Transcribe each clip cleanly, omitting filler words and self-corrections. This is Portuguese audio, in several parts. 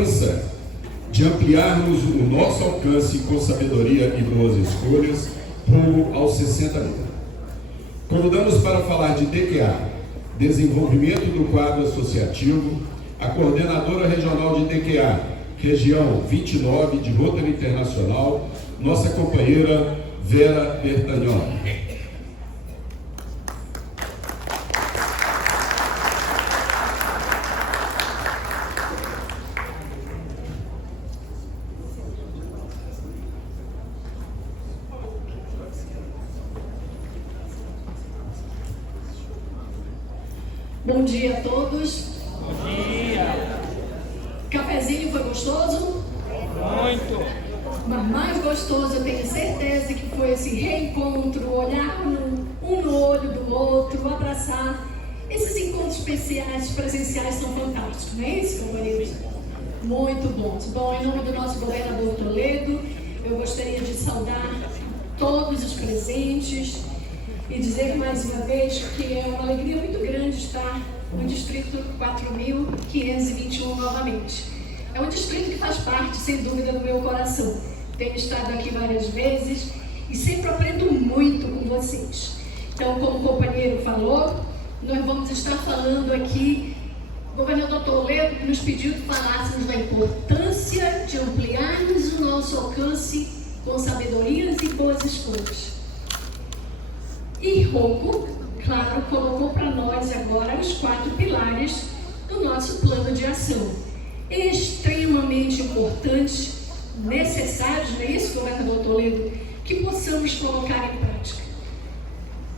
importância de ampliarmos o nosso alcance com sabedoria e boas escolhas rumo aos 60 mil. Convidamos para falar de DQA, Desenvolvimento do Quadro Associativo, a coordenadora regional de DQA, região 29 de Rotary Internacional, nossa companheira Vera Bertagnoli. Bom dia a todos. Bom dia. Cafezinho foi gostoso? Muito. Mas mais gostoso, eu tenho certeza que foi esse reencontro, olhar um no olho do outro, abraçar. Esses encontros especiais, presenciais, são fantásticos, não é isso, companheiros? Muito bons. Bom, em nome do nosso governador Toledo, eu gostaria de saudar todos os presentes e dizer mais uma vez que é uma alegria muito grande estar no Distrito 4.521 novamente. É um distrito que faz parte, sem dúvida, do meu coração. Tenho estado aqui várias vezes e sempre aprendo muito com vocês. Então, como o companheiro falou, nós vamos estar falando aqui. O governador Toledo nos pediu que falássemos da importância de ampliarmos o nosso alcance com sabedorias e boas escolhas. E Rocco, claro, colocou para nós agora os 4 pilares do nosso plano de ação. Extremamente importantes, necessários, não é isso, governador Toledo, que possamos colocar em prática.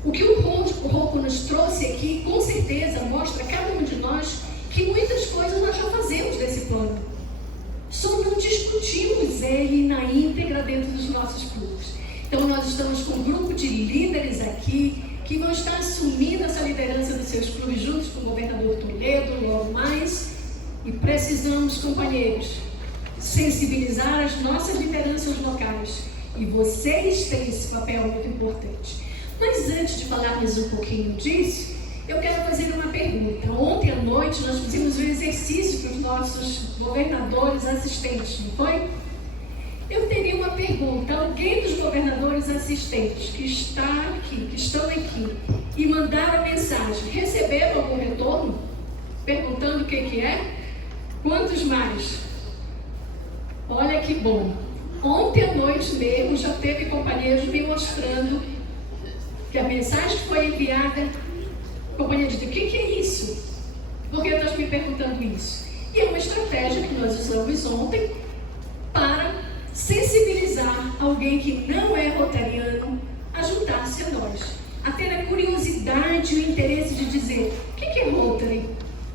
O que o Rocco nos trouxe aqui, com certeza, mostra a cada um de nós que muitas coisas nós já fazemos desse plano. Só não discutimos ele na íntegra dentro dos nossos clubes. Então, nós estamos com um grupo de líderes aqui que vão estar assumindo essa liderança dos seus clubes juntos com o governador Toledo, logo mais. E precisamos, companheiros, sensibilizar as nossas lideranças locais. E vocês têm esse papel muito importante. Mas antes de falarmos um pouquinho disso, eu quero fazer uma pergunta. Ontem à noite nós fizemos um exercício para os nossos governadores assistentes, não foi? Eu teria uma pergunta. Alguém dos governadores assistentes que estão aqui e mandaram mensagem, receberam algum retorno? Perguntando o que é? Quantos mais? Olha que bom. Ontem à noite mesmo já teve companheiros me mostrando que a mensagem que foi enviada, companheiros, de que é isso? Por que eu estou me perguntando isso? E é uma estratégia que nós usamos ontem para sensibilizar alguém que não é rotariano a juntar-se a nós, a ter a curiosidade e o interesse de dizer o que é Rotary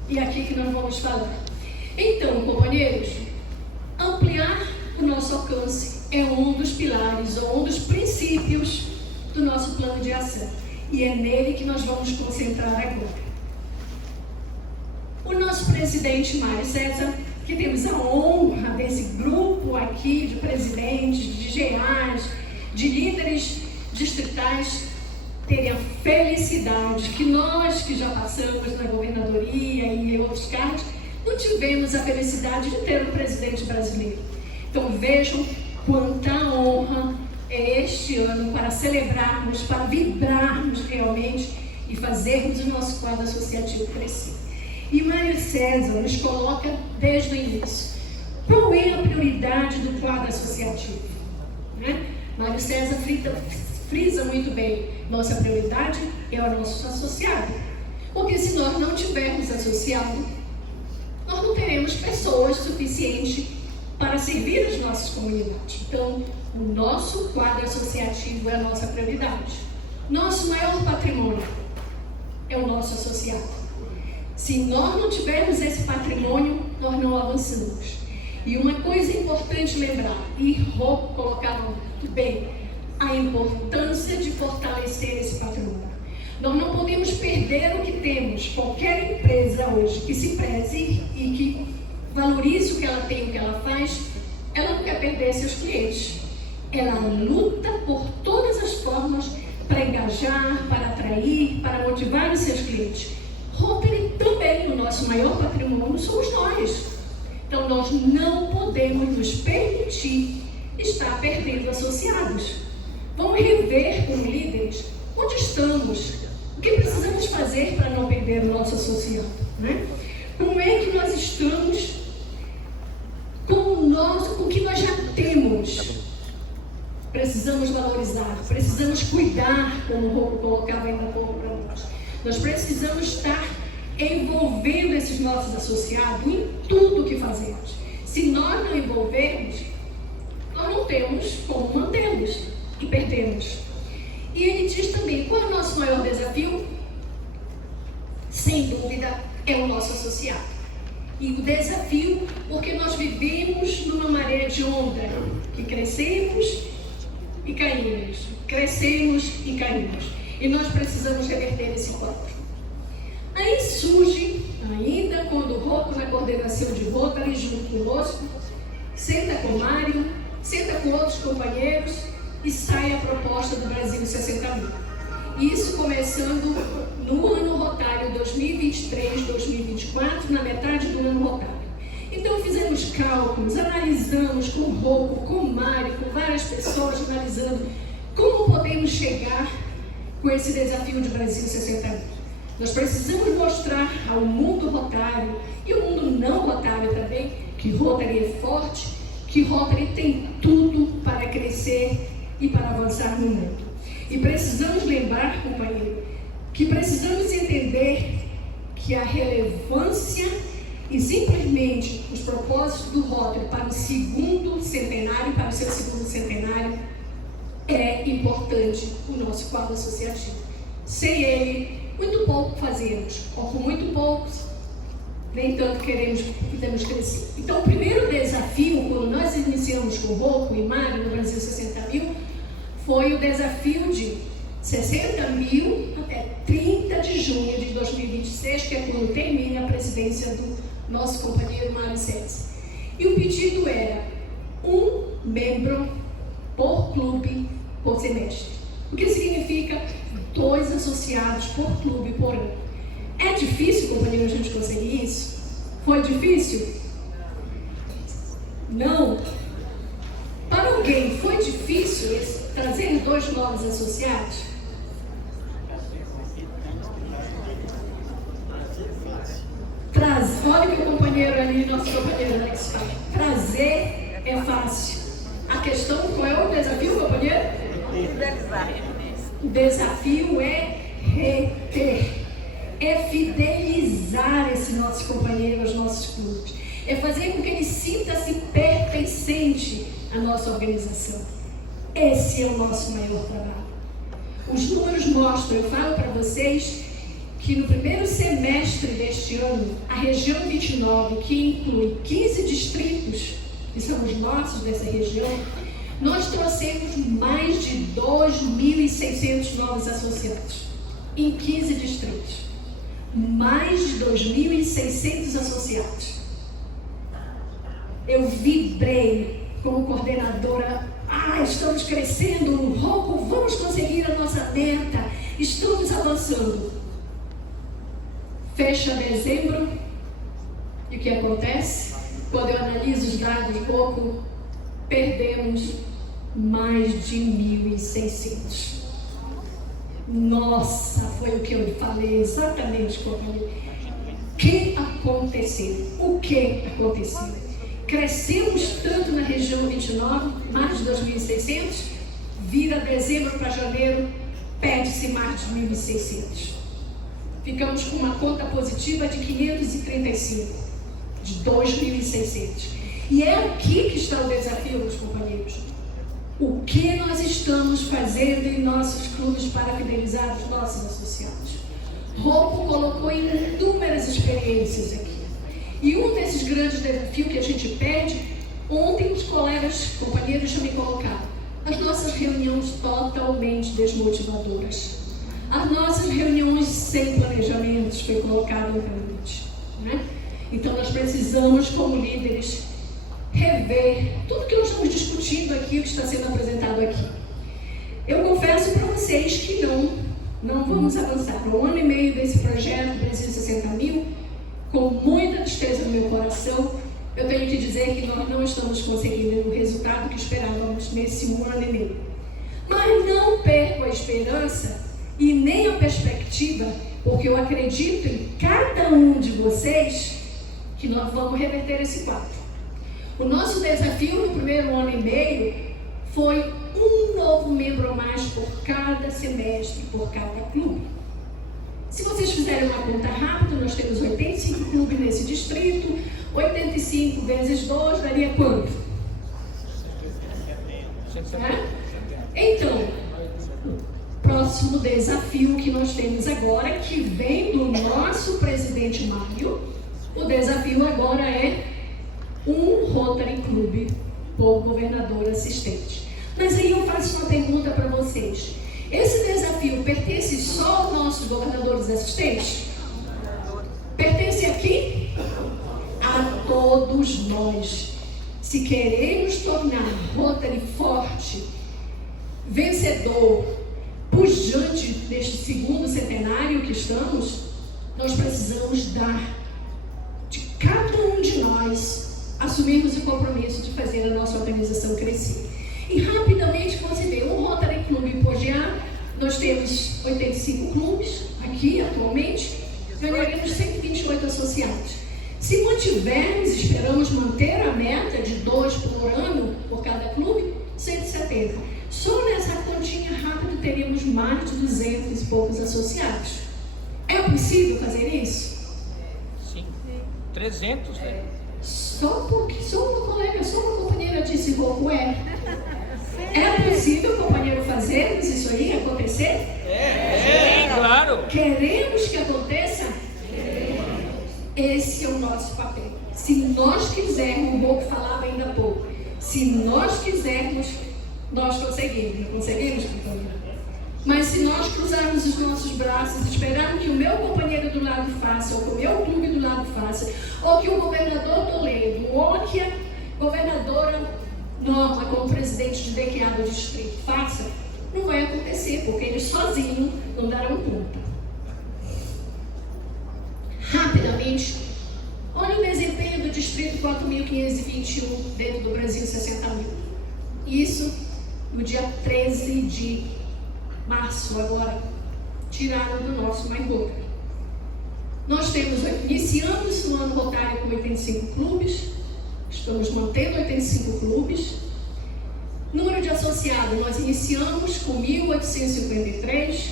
e aqui que nós vamos falar. Então, companheiros, ampliar o nosso alcance é um dos pilares ou um dos princípios do nosso plano de ação e é nele que nós vamos concentrar agora. O nosso presidente Mário César, que temos a honra desse grupo aqui de presidentes, de GAs, de líderes distritais, terem a felicidade que nós que já passamos na governadoria e em outros cargos, não tivemos a felicidade de ter um presidente brasileiro. Então vejam quanta honra é este ano para celebrarmos, para vibrarmos realmente e fazermos o nosso quadro associativo crescer. E Mário César nos coloca desde o início. Qual é a prioridade do quadro associativo? Mário César frisa muito bem. Nossa prioridade é o nosso associado. Porque se nós não tivermos associado, nós não teremos pessoas suficientes para servir as nossas comunidades. Então, o nosso quadro associativo é a nossa prioridade. Nosso maior patrimônio é o nosso associado. Se nós não tivermos esse patrimônio, nós não avançamos. E uma coisa importante lembrar, e Rocco colocaram muito bem, a importância de fortalecer esse patrimônio. Nós não podemos perder o que temos. Qualquer empresa hoje que se preze e que valorize o que ela tem, o que ela faz, ela não quer perder seus clientes. Ela luta por todas as formas para engajar, para atrair, para motivar os seus clientes. Rotary também, o nosso maior patrimônio somos nós. Então, nós não podemos nos permitir estar perdendo associados. Vamos rever como líderes onde estamos, o que precisamos fazer para não perder o nosso associado, né? Como é que nós estamos com o que nós já temos? Precisamos valorizar, precisamos cuidar, como o Rocco colocava ainda há pouco para nós. Nós precisamos estar envolvendo esses nossos associados em tudo o que fazemos. Se nós não envolvermos, nós não temos como mantê-los e perdemos. E ele diz também, qual é o nosso maior desafio? Sem dúvida, é o nosso associado. E o desafio, porque nós vivemos numa maré de onda, que crescemos e caímos, crescemos e caímos. E nós precisamos reverter esse quadro. Aí surge, ainda quando o Rocco na coordenação de Rotary junto conosco, senta com o Mário, senta com outros companheiros e sai a proposta do Brasil 60.000. Isso começando no ano rotário 2023-2024, na metade do ano rotário. Então fizemos cálculos, analisamos com o Rocco, com o Mário, com várias pessoas analisando como podemos chegar com esse desafio de Brasil 60.000. Nós precisamos mostrar ao mundo rotário e ao mundo não rotário também que Rotary é forte, que Rotary tem tudo para crescer e para avançar no mundo. E precisamos lembrar, companheiro, que precisamos entender que a relevância e simplesmente os propósitos do Rotary para o segundo centenário, para o seu segundo centenário, é importante o nosso quadro associativo. Sem ele, muito pouco fazemos, ou com muito poucos, nem tanto podemos crescer. Então, o primeiro desafio, quando nós iniciamos com o Rocco e Mário no Brasil 60.000, foi o desafio de 60.000 até 30 de junho de 2026, que é quando termina a presidência do nosso companheiro Mário César. E o pedido era um membro por clube por semestre. O que significa 2 associados por clube por ano. É difícil, companheiro, a gente conseguir isso? Foi difícil? Não. Para alguém foi difícil trazer 2 novos associados? Olha que o companheiro ali, nosso companheiro Alex fala. Trazer é fácil. A questão, qual é o desafio, companheiro? O desafio é reter, é fidelizar esse nosso companheiro aos nossos clubes, é fazer com que ele sinta-se pertencente à nossa organização. Esse é o nosso maior trabalho. Os números mostram, eu falo para vocês, que no primeiro semestre deste ano, a região 29, que inclui 15 distritos, que são os nossos dessa região, nós trouxemos mais de 2.600 novos associados em 15 distritos. Mais de 2.600 associados. Eu vibrei como coordenadora. Estamos crescendo, Rocco, vamos conseguir a nossa meta, estamos avançando. Fecha dezembro, e o que acontece? Quando eu analiso os dados de Rocco, perdemos mais de 1.600. Nossa, foi o que eu falei exatamente, companheiro. O que aconteceu? O que aconteceu? Crescemos tanto na região 29, mais de 2.600, vira dezembro para janeiro, perde-se mais de 1.600. Ficamos com uma conta positiva de 535, de 2.600. E é aqui que está o desafio, meus companheiros. O que nós estamos fazendo em nossos clubes para fidelizar os nossos associados? Rocco colocou em inúmeras experiências aqui. E um desses grandes desafios que a gente perde, ontem os colegas, companheiros já me colocaram, as nossas reuniões totalmente desmotivadoras. As nossas reuniões sem planejamentos foi colocado no limite, né? Então nós precisamos, como líderes, rever tudo que nós estamos discutindo aqui, o que está sendo apresentado aqui. Eu confesso para vocês que não vamos avançar. Para 1 ano e meio desse projeto Brasil 60.000, com muita tristeza no meu coração, eu tenho que dizer que nós não estamos conseguindo o resultado que esperávamos nesse 1 ano e meio. Mas não perco a esperança e nem a perspectiva, porque eu acredito em cada um de vocês que nós vamos reverter esse quadro. O nosso desafio no primeiro ano e meio foi um novo membro a mais por cada semestre, por cada clube. Se vocês fizerem uma conta rápida, nós temos 85 clubes nesse distrito, 85 vezes 2 daria quanto? Então, próximo desafio que nós temos agora, que vem do nosso presidente Mário, o desafio agora é um Rotary Club por governador assistente. Mas aí eu faço uma pergunta para vocês. Esse desafio pertence só aos nossos governadores assistentes? Pertence aqui? A todos nós. Se queremos tornar Rotary forte, vencedor, pujante neste segundo centenário que estamos, nós precisamos de cada um de nós assumirmos o compromisso de fazer a nossa organização crescer. E rapidamente você vê, um Rotary Clube em Pogeá, nós temos 85 clubes aqui atualmente, ganharemos 128 associados. Se mantivermos, esperamos manter a meta de 2 por ano por cada clube, 170. Só nessa continha rápida teríamos mais de 200 e poucos associados. É possível fazer isso? Sim. 300, né? Só uma colega, só uma companheira disse pouco é. É possível, companheiro, fazermos isso aí acontecer? É, claro. Queremos que aconteça? Esse é o nosso papel. Se nós quisermos, o Boco falava ainda há pouco, se nós quisermos, nós conseguimos. Não conseguimos, companheiro? Mas se nós cruzarmos os nossos braços, esperarmos que o meu companheiro do lado faça, ou que o meu clube do lado faça, ou que o governador Toledo, ou que a governadora Norma, como presidente de DQA do distrito, faça, não vai acontecer, porque eles sozinhos não darão conta. Rapidamente, olha o desempenho do distrito 4.521 dentro do Brasil, 60 mil. Isso no dia 13 de março, agora, tiraram do nosso MyRotary. Nós iniciamos o ano rotário com 85 clubes, estamos mantendo 85 clubes. Número de associados, nós iniciamos com 1.853,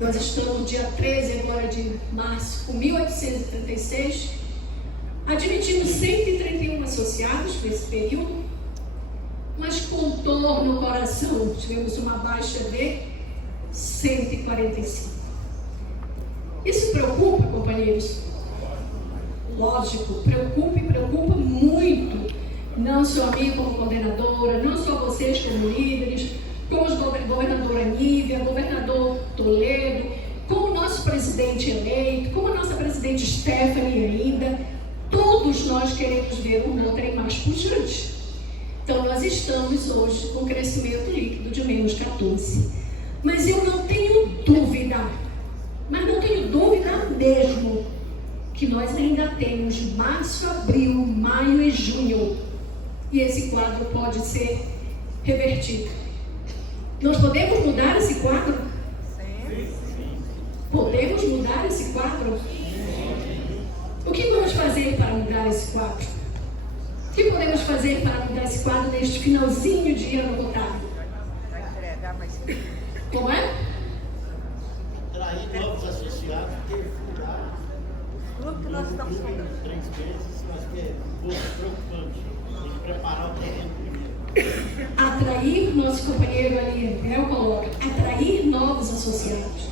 nós estamos no dia 13 agora de março com 1.836, admitimos 131 associados nesse período, mas com dor no coração, tivemos uma baixa de 145. Isso preocupa, companheiros? Lógico, preocupa muito. Não só a mim como coordenadora, não só vocês como líderes, como a governadora Nívia, governador Toledo, como o nosso presidente eleito, como a nossa presidente Stephanie ainda. Todos nós queremos ver um Rotary mais pujante. Então nós estamos hoje com crescimento líquido de menos 14. Mas eu não tenho dúvida, mesmo, que nós ainda temos março, abril, maio e junho. E esse quadro pode ser revertido. Nós podemos mudar esse quadro? Podemos mudar esse quadro? O que vamos fazer para mudar esse quadro? O que podemos fazer para mudar esse quadro neste finalzinho de ano rotário? Como é? Atrair novos associados, ter grupo que nós estamos falando. 3 meses, acho que é um pouco preocupante. Tem que preparar o terreno primeiro. Atrair, nosso companheiro ali, coloca, atrair novos associados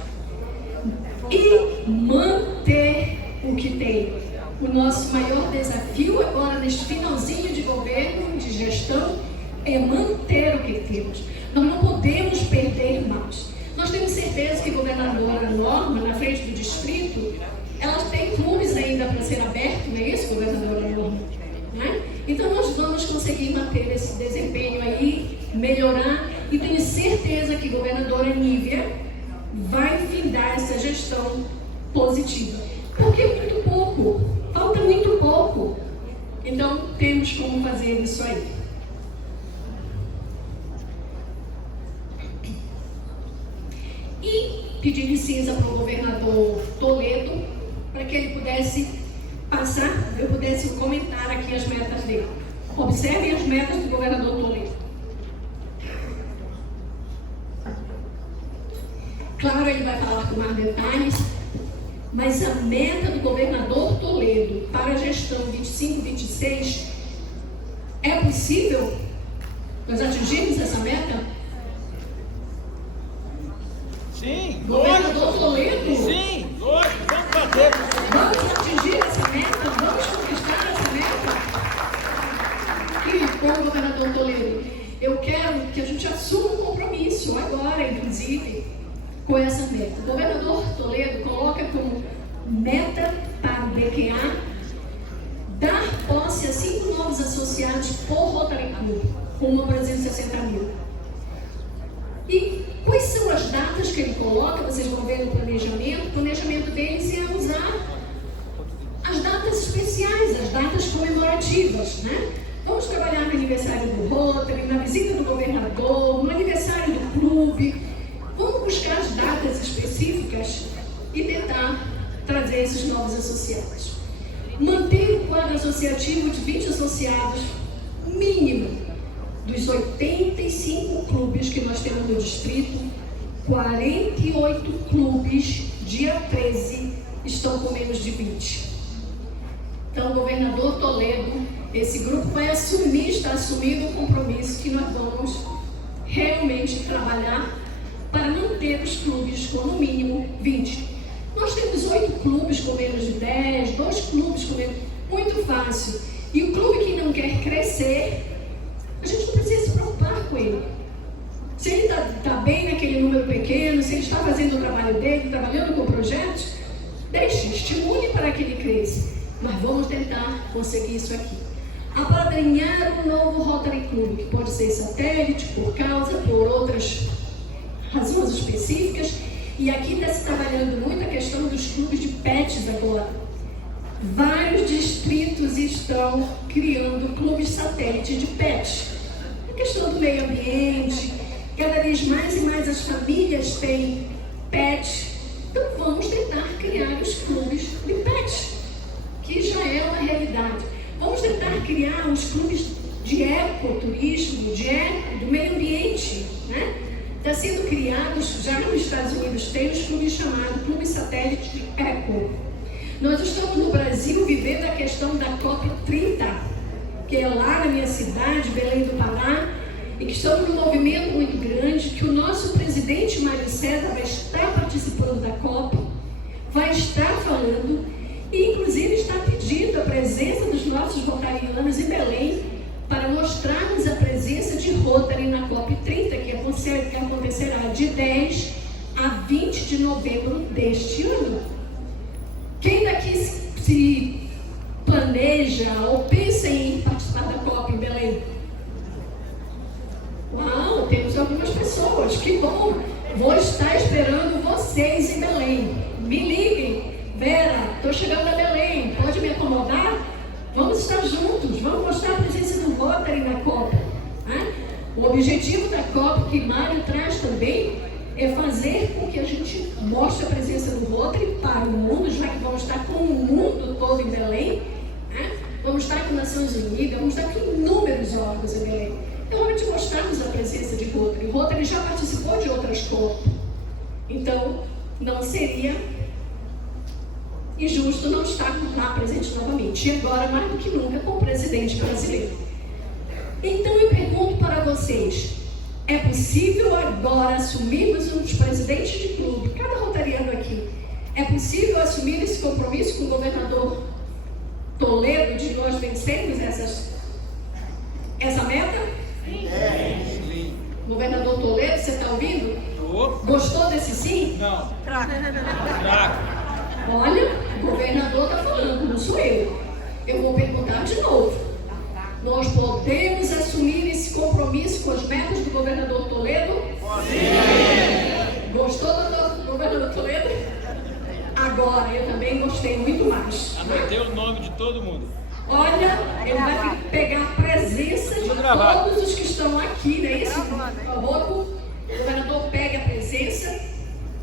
e manter o que tem. O nosso maior desafio agora, neste finalzinho de governo, de gestão, é manter o que temos. Nós não podemos perder mais. Nós temos certeza que a governadora Norma, na frente do distrito, ela tem clubes ainda para ser aberto, não é isso, governadora Norma? Né? Então nós vamos conseguir manter esse desempenho aí, melhorar, e tenho certeza que a governadora Nívia vai findar essa gestão positiva. Porque é muito pouco, falta muito pouco. Então, temos como fazer isso aí. E pedi licença para o governador Toledo para que ele pudesse passar, eu pudesse comentar aqui as metas dele. Observem as metas do governador Toledo. Claro, ele vai falar com mais detalhes, mas a meta do governador Toledo para a gestão 25-26 é possível nós atingirmos essa meta? Sim, Governador Toledo? sim, lógico, vamos fazer. Vamos atingir essa meta? Vamos conquistar essa meta? E com o governador Toledo, eu quero que a gente assuma um compromisso agora, inclusive, com essa meta. O governador Toledo coloca como meta para o BQA dar posse a 5 novos associados por Rotary Club, com uma presença de 60 mil. E quais são as datas que ele coloca? Vocês vão ver no planejamento. O planejamento deles é usar as datas especiais, as datas comemorativas, né? Vamos trabalhar no aniversário do Rotary, na visita do governador, no aniversário do clube. Vamos buscar as datas específicas e tentar trazer esses novos associados. Manter o quadro associativo de 20 associados mínimo. Dos 85 clubes que nós temos no distrito, 48 clubes, dia 13, estão com menos de 20. Então, governador Toledo, esse grupo vai assumir, está assumindo o compromisso que nós vamos realmente trabalhar para manter os clubes com no mínimo 20. Nós temos 8 clubes com menos de 10, 2 clubes com menos, muito fácil. E o clube que não quer crescer, a gente não precisa se preocupar com ele. Se ele está bem naquele número pequeno, se ele está fazendo o trabalho dele, trabalhando com projetos, deixe, estimule para que ele cresça. Mas vamos tentar conseguir isso aqui. Apadrinhar um novo Rotary Club, que pode ser satélite, por causa, por outras razões específicas. E aqui está se trabalhando muito a questão dos clubes de pets agora. Vários distritos estão criando clubes satélite de pets. A questão do meio ambiente, cada vez mais e mais as famílias têm pets. Então vamos tentar criar os clubes de pets, que já é uma realidade. Vamos tentar criar os clubes de ecoturismo, do meio ambiente, né? Está sendo criados, já nos Estados Unidos tem os clubes chamados Clube Satélite de Eco. Nós estamos no Brasil vivendo a questão da COP30, que é lá na minha cidade, Belém do Pará, e que estamos num movimento muito grande, que o nosso presidente Mário César vai estar participando da COP, vai estar falando, e inclusive está pedindo a presença dos nossos rotarianos em Belém, para mostrarmos a presença de Rotary na COP30, que acontecerá de 10 a 20 de novembro deste ano. Quem daqui se planeja ou pensa em participar da COP em Belém? Uau, temos algumas pessoas, que bom! Vou estar esperando vocês em Belém. Me liguem. Vera, estou chegando a Belém, pode me acomodar? Vamos estar juntos, vamos mostrar a presença do Rotary na COP. Né? O objetivo da COP, que Mário traz também, é fazer com que a gente mostre a presença do Rotary para o mundo, já que vamos estar com o mundo todo em Belém, né? Vamos estar com Nações Unidas, vamos estar com inúmeros órgãos em Belém. Então, realmente mostrarmos a presença de Rotary. O Rotary já participou de outras COP, então não seria injusto não estar lá presente novamente, e agora mais do que nunca com o presidente brasileiro. Então eu pergunto para vocês, é possível agora assumirmos um dos presidentes de clube, cada rotariano aqui, é possível assumir esse compromisso com o governador Toledo de nós vencermos essa meta? Sim. Governador Toledo, você está ouvindo? Tô. Gostou desse sim? Não. Fraco. Fraco. Olha, o governador está falando, não sou eu. Eu vou perguntar de novo. Nós podemos assumir esse compromisso com as metas do governador Toledo? Sim! Gostou do governador Toledo? Agora, eu também gostei muito mais. Anotei o nome de todo mundo. Olha, ele vai pegar a presença de todos os que estão aqui, né? Esse louco, o governador pega a presença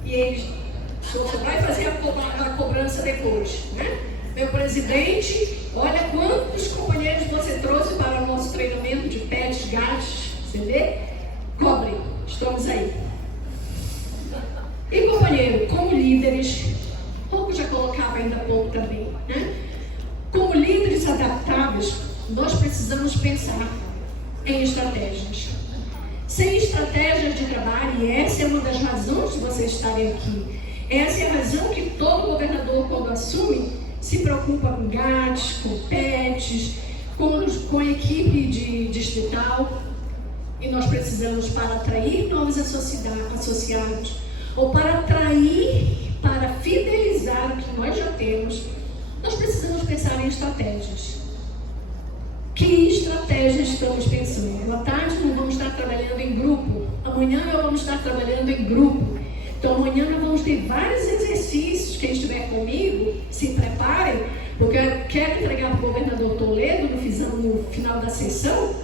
e ele você vai fazer a cobrança depois, né? Meu presidente, olha quantos companheiros você trouxe para o nosso treinamento de pets, gatos, você vê? Cobre, estamos aí. E companheiro, como líderes, pouco já colocava ainda há pouco também, né? Como líderes adaptáveis, nós precisamos pensar em estratégias. Sem estratégias de trabalho, e essa é uma das razões de vocês estarem aqui, essa é a razão que todo governador, quando assume, se preocupa com GATs, com PETs, com a equipe de distrital, e nós precisamos, para atrair novos associados, ou para atrair, para fidelizar o que nós já temos, nós precisamos pensar em estratégias. Que estratégias estamos pensando? À tarde nós vamos estar trabalhando em grupo, amanhã nós vamos estar trabalhando em grupo. Então amanhã nós vamos ter vários exercícios. Quem estiver comigo, se preparem, porque eu quero entregar para o governador Toledo no final da sessão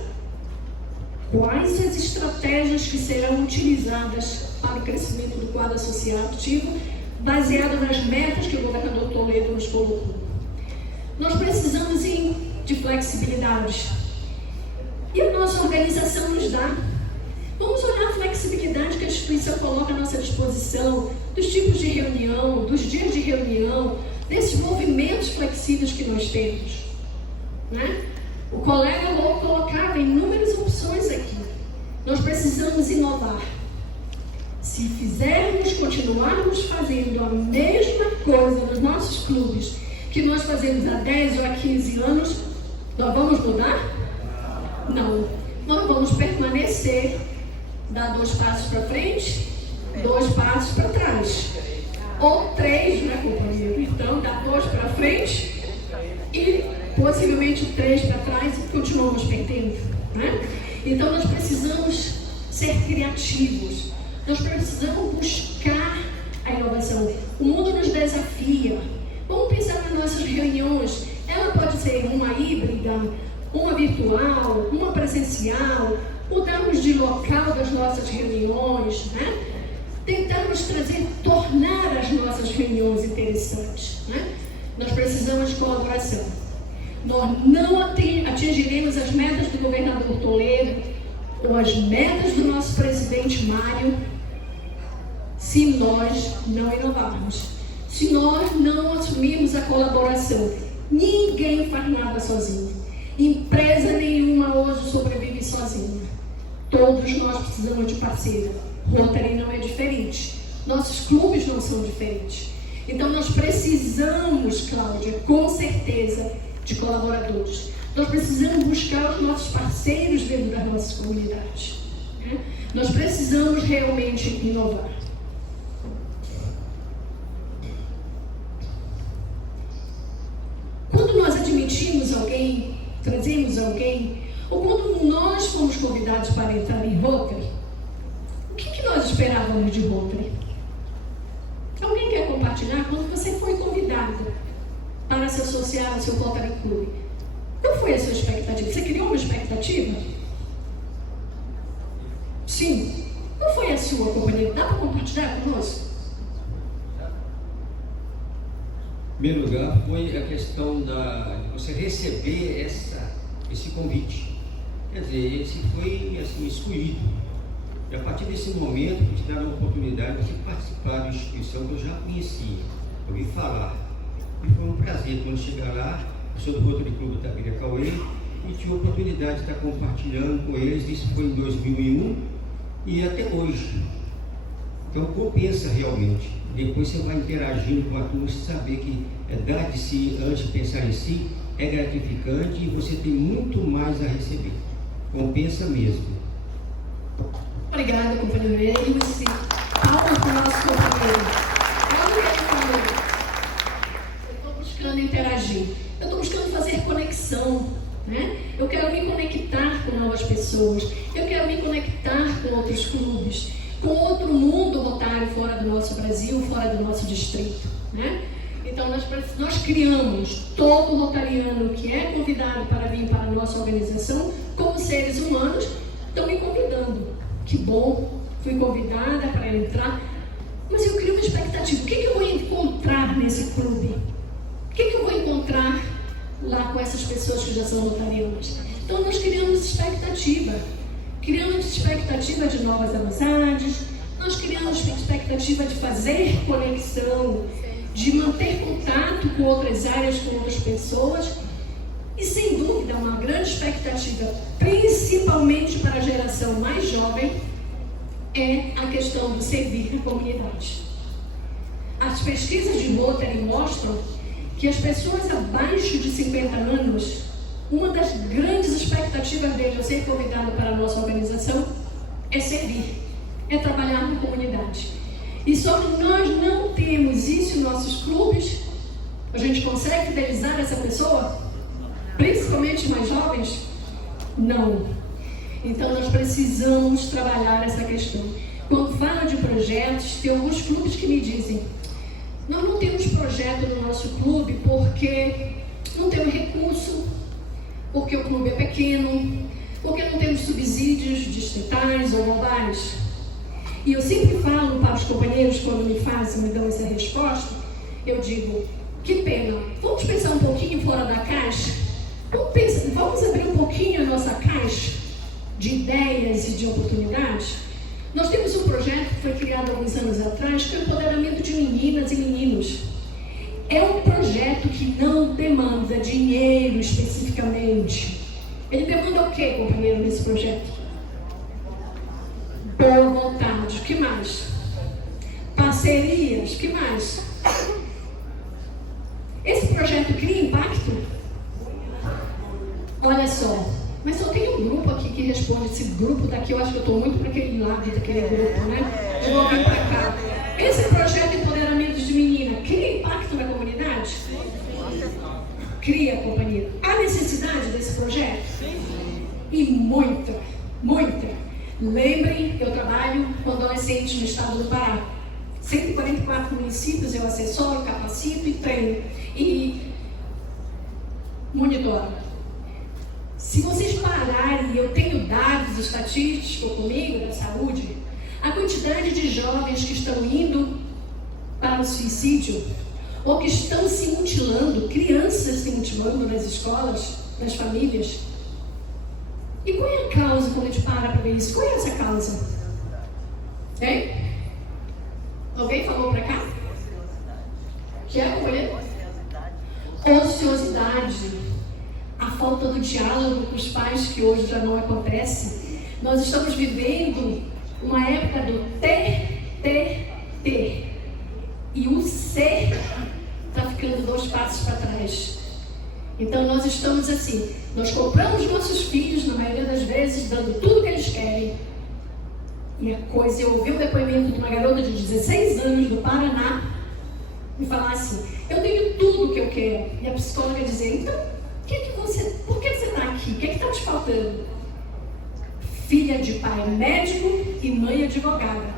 quais as estratégias que serão utilizadas para o crescimento do quadro associativo, baseado nas metas que o governador Toledo nos colocou. Nós precisamos de flexibilidade. E a nossa organização nos dá. Vamos olhar a flexibilidade que a instituição coloca à nossa disposição, dos tipos de reunião, dos dias de reunião, desses movimentos flexíveis que nós temos, né? O colega Lou colocava inúmeras opções aqui. Nós precisamos inovar. Se continuarmos fazendo a mesma coisa nos nossos clubes que nós fazemos há 10 ou há 15 anos, nós vamos mudar? Não. Nós vamos permanecer, dar 2 passos para frente, 2 passos para trás. Ou 3, né, companheiro? Então, dá 2 para frente e possivelmente 3 para trás e continuamos perdendo, né? Então, nós precisamos ser criativos. Nós precisamos buscar a inovação. O mundo nos desafia. Vamos pensar nas nossas reuniões. Ela pode ser uma híbrida, uma virtual, uma presencial. Mudarmos de local das nossas reuniões, né? Tentarmos tornar as nossas reuniões interessantes, né? Nós precisamos de colaboração. Nós não atingiremos as metas do governador Toledo ou as metas do nosso presidente Mário se nós não inovarmos, se nós não assumirmos a colaboração. Ninguém faz nada sozinho. Empresa nenhuma hoje sobrevive sozinha. Todos nós precisamos de parceiro. Rotary não é diferente. Nossos clubes não são diferentes. Então nós precisamos, Cláudia, com certeza, de colaboradores. Nós precisamos buscar os nossos parceiros dentro das nossas comunidades, né? Nós precisamos realmente inovar. Quando nós admitimos alguém, trazemos alguém, ou quando nós fomos convidados para entrar em Rotary, o que nós esperávamos de Rotary? Alguém quer compartilhar? Quando você foi convidado para se associar ao seu Rotary Club, qual foi a sua expectativa? Você criou uma expectativa? Sim. Qual foi a sua, companheiro? Dá para compartilhar conosco? Em primeiro lugar, foi a questão de você receber esse convite. Quer dizer, esse foi assim, escolhido. E a partir desse momento, te deram a oportunidade de participar de uma instituição que eu já conhecia, ouvi falar. E foi um prazer quando chegar lá. Eu sou do Rotary Clube Itabiracauê e tive a oportunidade de estar compartilhando com eles. Isso foi em 2001 e até hoje. Então compensa realmente. Depois você vai interagindo com a turma, você saber que dar de si antes de pensar em si é gratificante e você tem muito mais a receber. Compensa mesmo. Obrigada, companheiro. Palmas para o nosso companheiro. Olha o que ele falou. Eu estou buscando interagir. Eu estou buscando fazer conexão, né? Eu quero me conectar com novas pessoas. Eu quero me conectar com outros clubes, com outro mundo rotário fora do nosso Brasil, fora do nosso distrito, né? Então, nós criamos todo rotariano que é convidado para vir para a nossa organização, como seres humanos, estão me convidando. Que bom, fui convidada para entrar, mas eu crio uma expectativa. O que eu vou encontrar nesse clube? O que eu vou encontrar lá com essas pessoas que já são rotarianas? Então, nós criamos expectativa. Criamos expectativa de novas amizades, nós criamos expectativa de fazer conexão, de manter contato com outras áreas, com outras pessoas. E, sem dúvida, uma grande expectativa, principalmente para a geração mais jovem, é a questão do servir na comunidade. As pesquisas de Rotary mostram que as pessoas abaixo de 50 anos, uma das grandes expectativas dele ao ser convidado para a nossa organização é servir, é trabalhar na comunidade. E só que nós não temos isso em nossos clubes, a gente consegue fidelizar essa pessoa? Principalmente mais jovens? Não. Então nós precisamos trabalhar essa questão. Quando falo de projetos, tem alguns clubes que me dizem: nós não temos projeto no nosso clube porque não temos recurso, porque o clube é pequeno, porque não temos subsídios distritais ou globais. E eu sempre falo para os companheiros, quando me dão essa resposta, eu digo: que pena, vamos pensar um pouquinho fora da caixa? Vamos abrir um pouquinho a nossa caixa de ideias e de oportunidades? Nós temos um projeto que foi criado há alguns anos atrás, que é o empoderamento de meninas e meninos. É um projeto que não demanda dinheiro especificamente. Ele demanda o quê, companheiro, nesse projeto? Boa vontade. O que mais? Parcerias. O que mais? Esse projeto cria impacto? Olha só, mas só tem um grupo aqui que responde. Esse grupo daqui, eu acho que eu estou muito para aquele lado daquele grupo, né? Eu vou vir para cá. Esse projeto de empoderamento de menina cria impacto na comunidade? Cria, companhia. Há necessidade desse projeto? E muita, muita. Lembrem, eu trabalho com adolescentes no estado do Pará. 144 municípios eu assessoro, capacito e treino. E monitoro. Se vocês pararem, eu tenho dados estatísticos comigo da saúde, a quantidade de jovens que estão indo para o suicídio ou que estão se mutilando, crianças se mutilando nas escolas, nas famílias. E qual é a causa quando a gente para ver isso? Qual é essa causa? Hein? Alguém falou para cá? Que é a ociosidade. A falta do diálogo com os pais, que hoje já não acontece. Nós estamos vivendo uma época do ter. E o ser está ficando 2 passos para trás. Então nós estamos assim, nós compramos nossos filhos, na maioria das vezes, dando tudo que eles querem. E a coisa, eu ouvi o depoimento de uma garota de 16 anos do Paraná, me falar assim: eu tenho tudo o que eu quero. E a psicóloga dizer: então, por que você está aqui? O que está te faltando? Filha de pai médico e mãe advogada.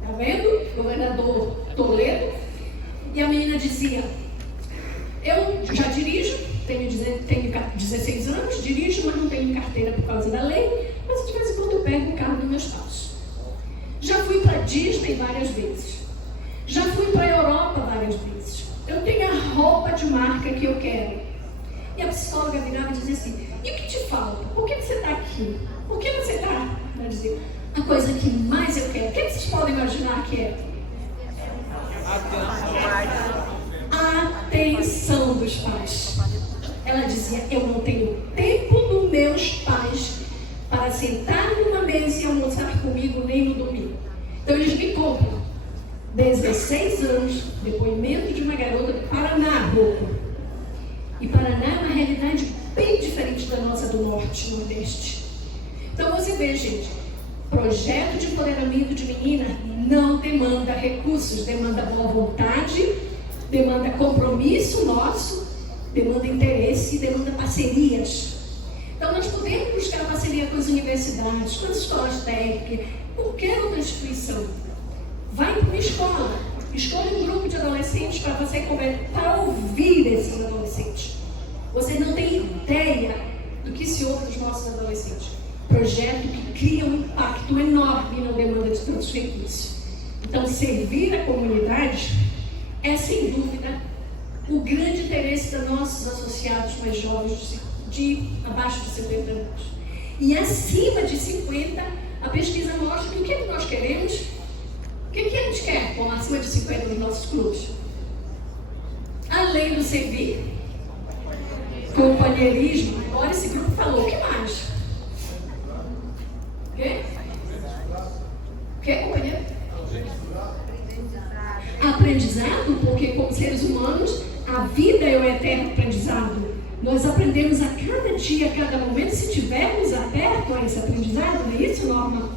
Tá vendo? Governador Toledo. E a menina dizia: eu já dirijo, tenho 16 anos, dirijo, mas não tenho carteira por causa da lei, mas de vez em quando eu pego o carro dos meus pais. Já fui para Disney várias vezes. Já fui para a Europa várias vezes. Eu tenho a roupa de marca que eu quero. E a psicóloga virava e dizia assim: e o que te falta? Por que você está aqui? Por que você está? Ela dizia: a coisa que mais eu quero. O que vocês podem imaginar que é? Atenção dos pais. Ela dizia: eu não tenho tempo dos meus pais para sentar numa mesa e almoçar comigo nem no domingo. Então eles me compram. 16 anos, depoimento de uma garota do Paraná, Rocco. E Paraná é uma realidade bem diferente da nossa do Norte e Nordeste. Então você vê, gente, projeto de empoderamento de menina não demanda recursos, demanda boa vontade, demanda compromisso nosso, demanda interesse e demanda parcerias. Então nós podemos buscar parceria com as universidades, com as escolas técnicas, qualquer outra instituição. Vai para uma escola, Escolha um grupo de adolescentes para você para ouvir esses adolescentes. Você não tem ideia do que se ouve dos nossos adolescentes. Projeto que cria um impacto enorme na demanda de tantos recursos. Então, servir a comunidade é, sem dúvida, o grande interesse dos nossos associados mais jovens de abaixo de 50 anos. E acima de 50, a pesquisa mostra que o que nós queremos, o que a gente quer com acima de 50 nos nossos clubes? Além do servir, companheirismo, agora esse grupo falou, o que mais? O quê? O que, companheiro? Aprendizado, porque como seres humanos, a vida é o eterno aprendizado. Nós aprendemos a cada dia, a cada momento, se tivermos aberto a esse aprendizado, não é isso, Norma?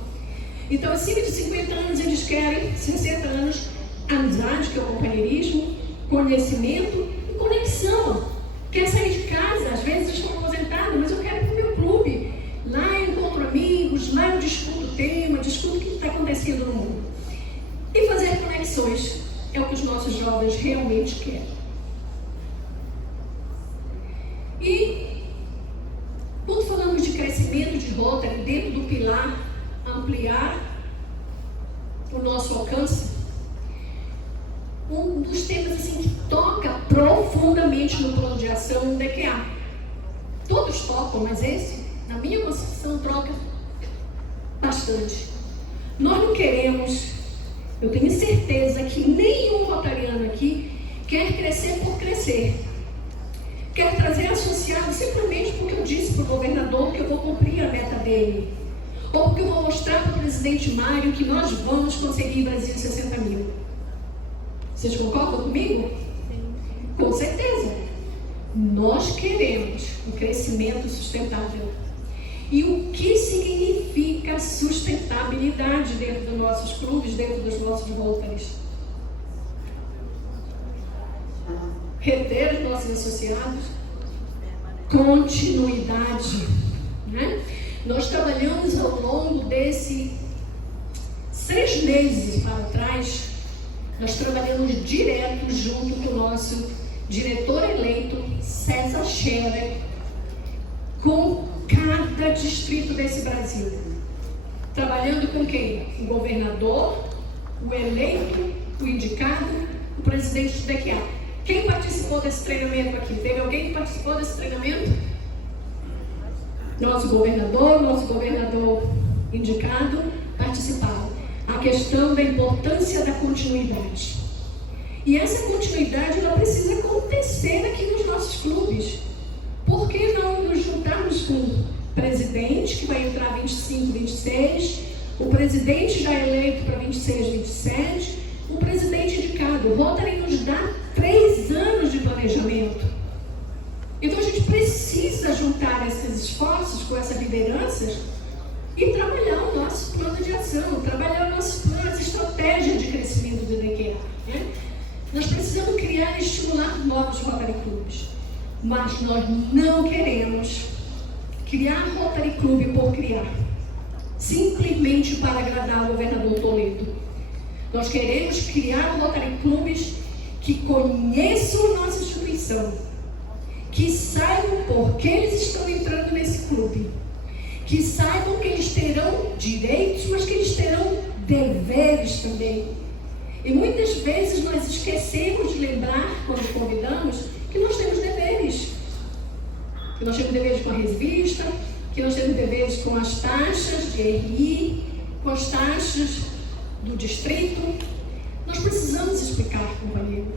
Então, acima de 50 anos, eles querem, 60 anos, amizade, que é o companheirismo, conhecimento e conexão. Quer sair de casa, às vezes estou aposentado, mas eu quero ir para o meu clube. Lá eu encontro amigos, lá eu discuto o tema, discuto o que está acontecendo no mundo. E fazer conexões é o que os nossos jovens realmente querem. E, quando falamos de crescimento de Rotary dentro do pilar ampliar o nosso alcance, um dos temas assim, que toca profundamente no plano de ação do DQA. Todos tocam, mas esse, na minha concepção, troca bastante. Nós não queremos, eu tenho certeza que nenhum rotariano aqui quer crescer por crescer. Quer trazer associado simplesmente porque eu disse para o governador que eu vou cumprir a meta dele. Ou porque eu vou mostrar para o presidente Mário que nós vamos conseguir em Brasil 60 mil. Vocês concordam comigo? Com certeza. Nós queremos um crescimento sustentável. E o que significa sustentabilidade dentro dos nossos clubes, dentro dos nossos Rotaries? Reter os nossos associados, continuidade, né? Nós trabalhamos ao longo desses 6 meses para trás, nós trabalhamos direto junto com o nosso diretor eleito, César Scherer, com cada distrito desse Brasil. Trabalhando com quem? O governador, o eleito, o indicado, o presidente do DQA. Quem participou desse treinamento aqui? Teve alguém que participou desse treinamento? Nosso governador indicado participaram. A questão da importância da continuidade. E essa continuidade, ela precisa acontecer aqui nos nossos clubes. Por que não nos juntarmos com o presidente, que vai entrar 25, 26, o presidente já eleito para 26, 27, o presidente indicado? O Rotary nos dá 3 anos de planejamento. Então a gente precisa juntar esses esforços com essas lideranças e trabalhar o nosso plano de ação, trabalhar o nosso plano, essa estratégia de crescimento do DQA. Né? Nós precisamos criar e estimular novos Rotary Clubes, mas nós não queremos criar Rotary Club por criar, simplesmente para agradar o governador Toledo. Nós queremos criar Rotary Clubes que conheçam a nossa instituição, que saibam por que eles estão entrando nesse clube, que saibam que eles terão direitos, mas que eles terão deveres também. E muitas vezes nós esquecemos de lembrar, quando convidamos, que nós temos deveres. Que nós temos deveres com a revista, que nós temos deveres com as taxas de RI, com as taxas do distrito. Nós precisamos explicar, companheiro.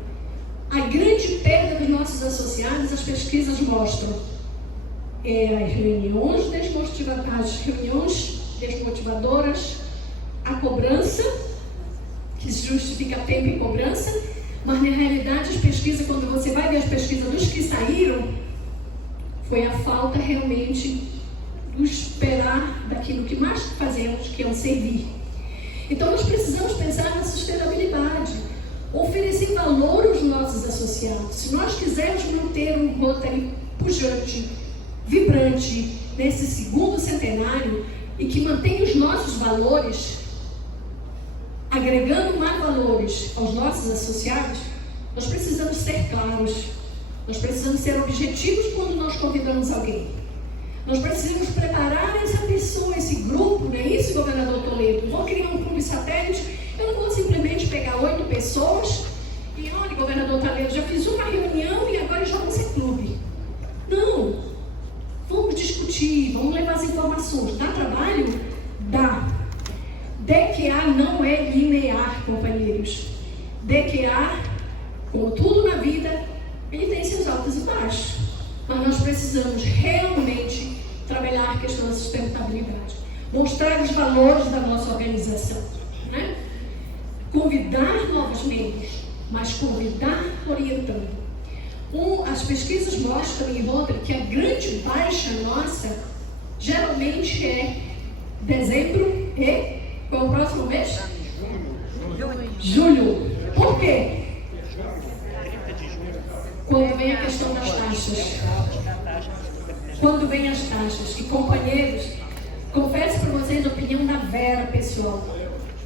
A grande perda dos nossos associados, as pesquisas mostram, as reuniões desmotivadoras, a cobrança, que se justifica tempo e cobrança, mas na realidade as pesquisas, quando você vai ver as pesquisas dos que saíram, foi a falta realmente do esperar daquilo que mais fazemos, que é o servir. Então nós precisamos pensar na sustentabilidade, oferecer valor aos nossos associados. Se nós quisermos manter um Rotary pujante, vibrante, nesse 2º centenário, e que mantenha os nossos valores, agregando mais valores aos nossos associados, nós precisamos ser claros, nós precisamos ser objetivos quando nós convidamos alguém. Nós precisamos preparar essa pessoa, esse grupo, não é isso, governador Toledo? Vou criar um clube satélite, eu não vou simplesmente pegar 8 pessoas e, olha, governador Toledo, já fiz uma reunião e agora já vou ser clube. Não, vamos discutir, vamos levar as informações. Dá trabalho? Dá. DQA não é linear, companheiros. DQA, como tudo na vida, ele tem seus altos e baixos. Mas nós precisamos realmente trabalhar a questão da sustentabilidade. Mostrar os valores da nossa organização. Né? Convidar novos membros, mas convidar orientando. As pesquisas mostram em Rotary que a grande baixa nossa geralmente é dezembro e qual é o próximo mês? Julho. Por quê? Quando vem a questão das taxas. Quando vem as taxas. E companheiros, confesso para vocês a opinião da Vera, pessoal.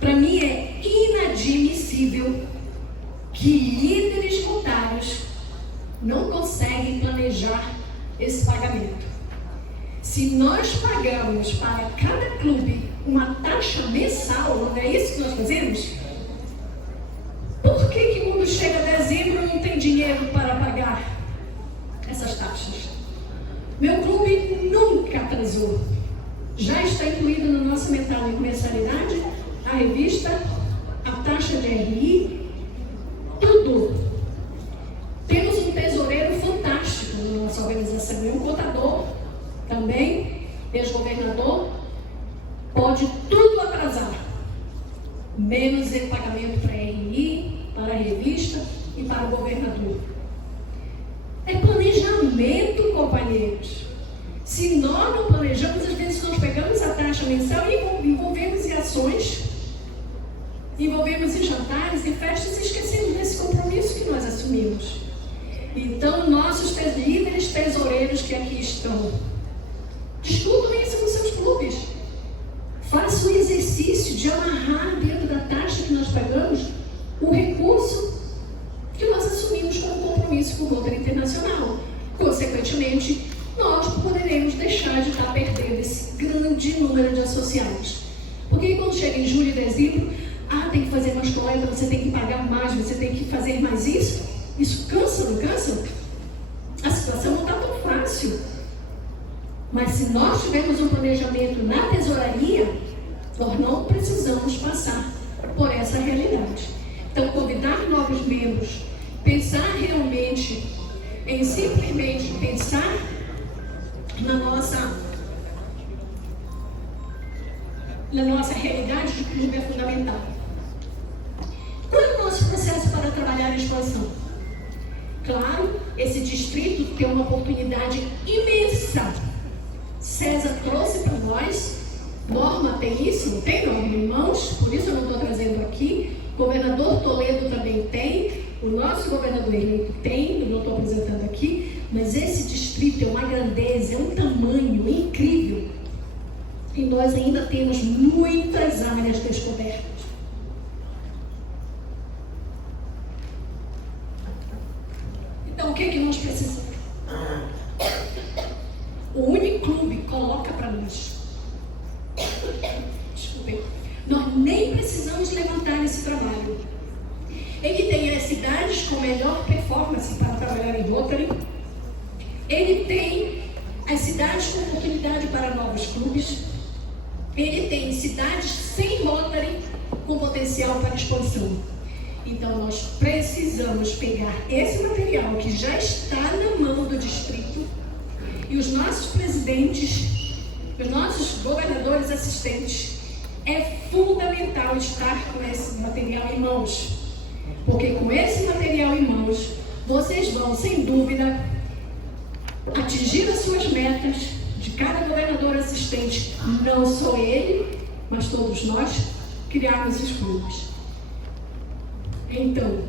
Para mim é inadmissível que líderes voluntários não conseguem planejar esse pagamento. Se nós pagamos para cada clube uma taxa mensal, não é isso que nós fazemos? Por que quando chega dezembro não tem dinheiro para pagar essas taxas? Meu clube nunca atrasou. Já está incluído na nossa mensalidade, a revista, a taxa de RI, tudo. Temos um tesoureiro fantástico na nossa organização, um contador também, ex-governador, pode tudo atrasar, menos o pagamento para a RI, para a revista e para o governador. É planejamento, companheiros. Se nós não planejamos, às vezes nós pegamos a taxa mensal e envolvemos em ações, envolvemos em jantares e festas e esquecemos desse compromisso que nós assumimos. Então, nossos líderes tesoureiros que aqui estão, discutam isso com seus clubes. Façam o exercício de amarrar dentro da taxa que nós pagamos o recurso que nós assumimos como compromisso com o Rotary Internacional. Consequentemente, nós poderemos deixar de estar perdendo esse grande número de associados. Porque quando chega em julho e dezembro, tem que fazer mais coleta, você tem que pagar mais, você tem que fazer mais isso. Isso cansa, não cansa? A situação não está tão fácil. Mas se nós tivermos um planejamento na tesouraria, nós não precisamos passar por essa realidade. Então, convidar novos membros, pensar realmente em simplesmente pensar na nossa realidade de clube é fundamental. Qual é o nosso processo para trabalhar a expansão? Claro, esse distrito tem uma oportunidade imensa. César trouxe para nós, Norma tem isso, não tem, Norma, irmãos? Por isso eu não estou trazendo aqui. Governador Toledo também tem, o nosso governador eleito tem, eu não estou apresentando aqui, mas esse distrito é uma grandeza, é um tamanho incrível. E nós ainda temos muitas áreas descobertas. Então, o que é que nós precisamos? O Uniclube coloca para nós. Desculpem. Nós nem precisamos levantar esse trabalho. Ele tem as cidades com melhor performance para trabalhar em Rotary. Ele tem as cidades com oportunidade para novos clubes. Ele tem cidades sem Rotary com potencial para expansão. Então, nós precisamos pegar esse material que já está na mão do distrito e os nossos presidentes, os nossos governadores assistentes, é fundamental estar com esse material em mãos. Porque com esse material em mãos, vocês vão, sem dúvida, atingir as suas metas de cada governador assistente, não só ele, mas todos nós, criarmos os clubes. Então,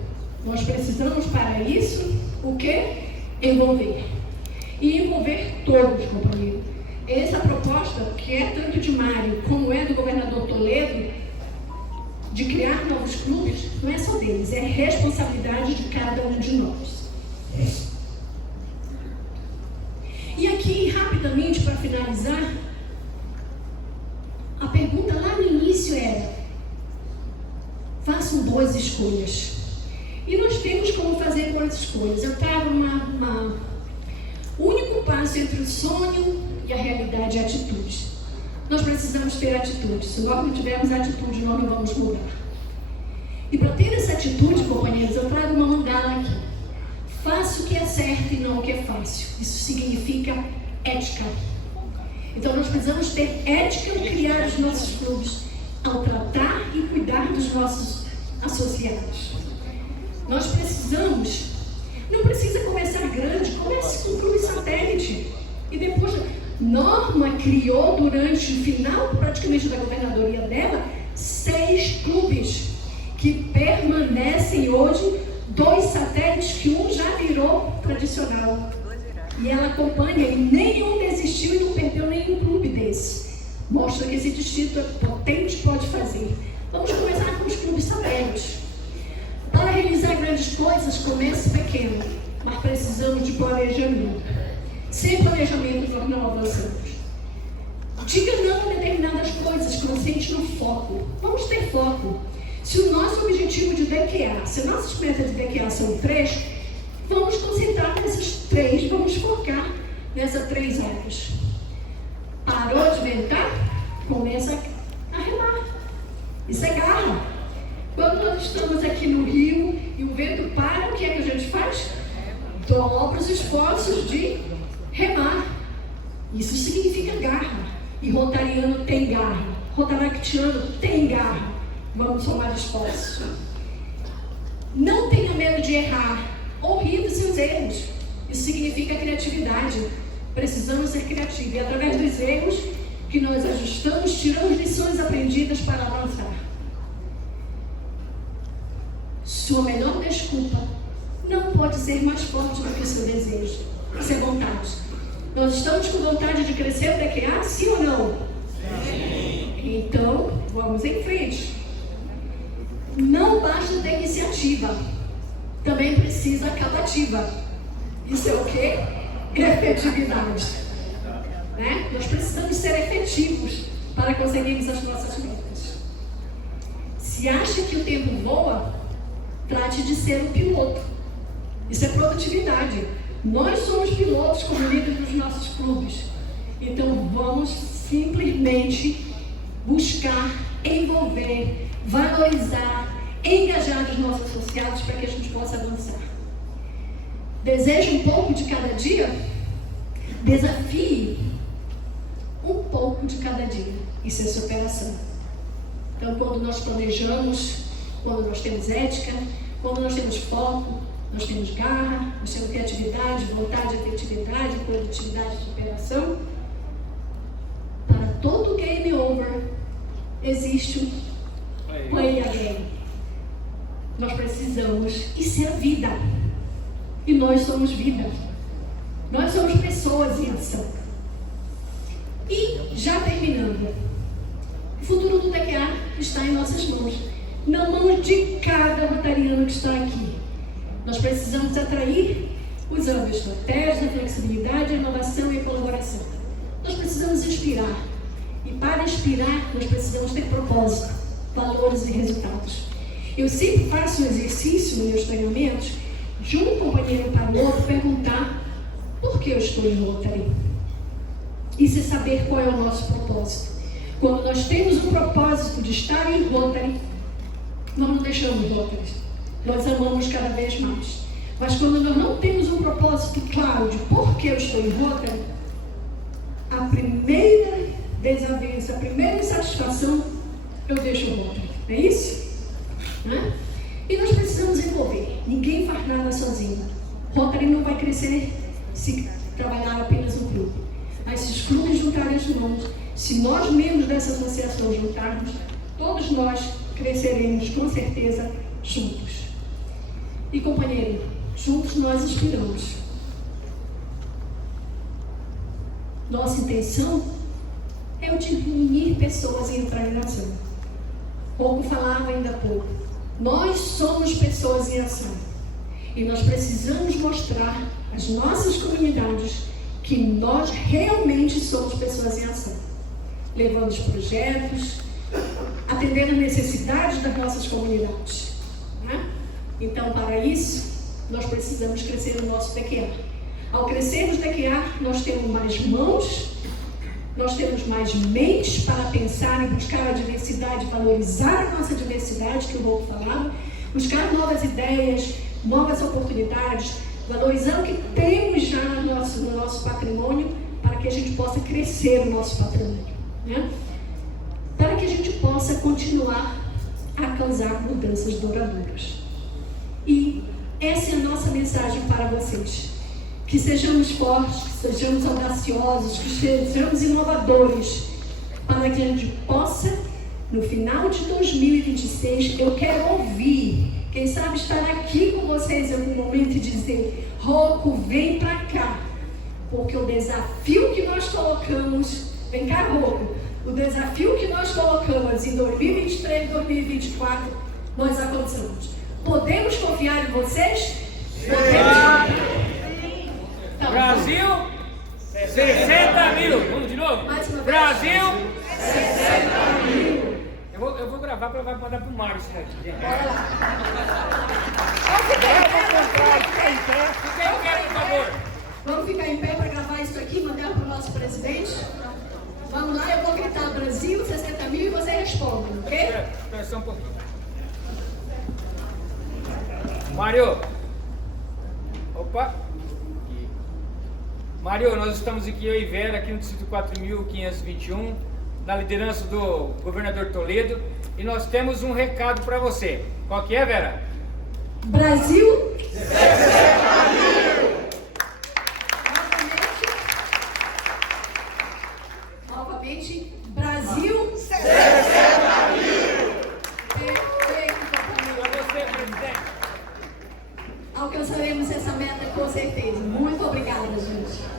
nós precisamos para isso, o quê? Envolver. E envolver todos, companheiro. Essa proposta, que é tanto de Mário como é do governador Toledo, de criar novos clubes não é só deles, é responsabilidade de cada um de nós. E aqui, rapidamente, para finalizar, a pergunta lá no início era: façam boas escolhas. E nós temos como fazer boas escolhas. Eu trago o único passo entre o sonho e a realidade é a atitude. Nós precisamos ter atitude. Se nós não tivermos atitude, nós não vamos mudar. E para ter essa atitude, companheiros, eu trago uma mandala aqui. Faça o que é certo e não o que é fácil. Isso significa ética. Então nós precisamos ter ética em criar os nossos clubes, ao tratar e cuidar dos nossos associados. Nós precisamos, não precisa começar grande, comece com um clube satélite. E depois, Norma criou durante o final praticamente da governadoria dela 6 clubes que permanecem hoje, 2 satélites que um já virou tradicional. E ela acompanha e nenhum desistiu e não perdeu nenhum clube desse. Mostra que esse distrito potente pode fazer. Vamos começar com os clubes satélites. Para realizar grandes coisas, comece pequeno, mas precisamos de planejamento. Sem planejamento, nós não avançamos. Diga não a determinadas coisas, consciente no foco. Vamos ter foco. Se o nosso objetivo de DQA, se nossas metas de DQA são 3, vamos concentrar nessas 3, vamos focar nessas 3 áreas. Parou de ventar? Começa a remar. Isso é garra. Quando nós estamos aqui no rio e o vento para, o que é que a gente faz? Dobra os esforços de remar. Isso significa garra. E rotariano tem garra. Rotaractiano tem garra. Vamos somar esforços. Não tenha medo de errar. Ou rir dos seus erros. Isso significa criatividade. Precisamos ser criativos. E através dos erros que nós ajustamos, tiramos lições aprendidas para avançar. Sua melhor desculpa não pode ser mais forte do que o seu desejo. Isso é vontade. Nós estamos com vontade de crescer o DQA, sim ou não? Sim. Então, vamos em frente. Não basta ter iniciativa. Também precisa acabativa. Isso é o quê? Efetividade. Né? Nós precisamos ser efetivos para conseguirmos as nossas metas. Se acha que o tempo voa, trate de ser um piloto. Isso é produtividade. Nós somos pilotos como líderes dos nossos clubes. Então vamos simplesmente buscar, envolver, valorizar, engajar os nossos associados para que a gente possa avançar. Deseja um pouco de cada dia? Desafie um pouco de cada dia. Isso é superação. Então quando nós planejamos, quando nós temos ética, quando nós temos foco, nós temos garra, nós temos criatividade, vontade, efetividade, produtividade e superação. Para todo game over, existe um play again. Nós precisamos, isso é a vida. E nós somos vida. Nós somos pessoas em ação. E, já terminando, o futuro do DQA está em nossas mãos. Na mão de cada rotariano que está aqui. Nós precisamos atrair usando a estratégia, a flexibilidade, a inovação e a colaboração. Nós precisamos inspirar. E para inspirar, nós precisamos ter propósito, valores e resultados. Eu sempre faço um exercício nos meus treinamentos, de um companheiro para o outro, perguntar por que eu estou em Rotary. Isso é saber qual é o nosso propósito. Quando nós temos um propósito de estar em Rotary, nós não deixamos Rotary. Nós amamos cada vez mais. Mas quando nós não temos um propósito claro de por que eu estou em Rotary, a primeira desavença, a primeira insatisfação, eu deixo o Rotary. É isso? Né? E nós precisamos envolver. Ninguém faz nada sozinho. Rotary não vai crescer se trabalhar apenas no clube. Mas se os clubes juntarem as mãos, se nós membros dessa associação juntarmos, todos nós cresceremos com certeza juntos. E companheiro, juntos nós inspiramos. Nossa intenção é o de unir pessoas em entrar em ação. Pouco falava ainda há pouco. Nós somos pessoas em ação. E nós precisamos mostrar às nossas comunidades que nós realmente somos pessoas em ação. Levando os projetos, atendendo as necessidades das nossas comunidades. Né? Então, para isso, nós precisamos crescer no nosso DQA. Ao crescermos no DQA, nós temos mais mãos, nós temos mais mentes para pensar e buscar a diversidade, valorizar a nossa diversidade, que o Rô falava, buscar novas ideias, novas oportunidades, valorizar o que temos já no nosso patrimônio, para que a gente possa crescer o nosso patrimônio, né? Para que a gente possa continuar a causar mudanças duradouras. E essa é a nossa mensagem para vocês. Que sejamos fortes, que sejamos audaciosos, que sejamos inovadores, para que a gente possa, no final de 2026, eu quero ouvir, quem sabe estar aqui com vocês em algum momento e dizer: Rocco, vem para cá, porque o desafio que nós colocamos, vem cá, Rocco, o desafio que nós colocamos em 2023 e 2024, nós alcançamos. Podemos confiar em vocês? Podemos. Então, Brasil, 60 mil. Vamos de novo? Mais uma vez. Brasil, 60 mil. eu vou gravar para mandar pro Mário isso daqui. Bora lá. Fica em pé, por favor. Vamos ficar em pé para gravar isso aqui e mandar para o nosso presidente? Vamos lá, eu vou gritar Brasil, 60 mil e você responde, ok? Espera só um pouquinho. Mário. Opa. Mário, nós estamos aqui, eu e Vera, aqui no Distrito 4.521, na liderança do governador Toledo, e nós temos um recado para você. Qual que é, Vera? Brasil, 60 mil! Novamente, Brasil, 60 mil! Perfeito, companheiro. Para você, presidente. Alcançaremos essa meta com certeza. Muito obrigada, gente.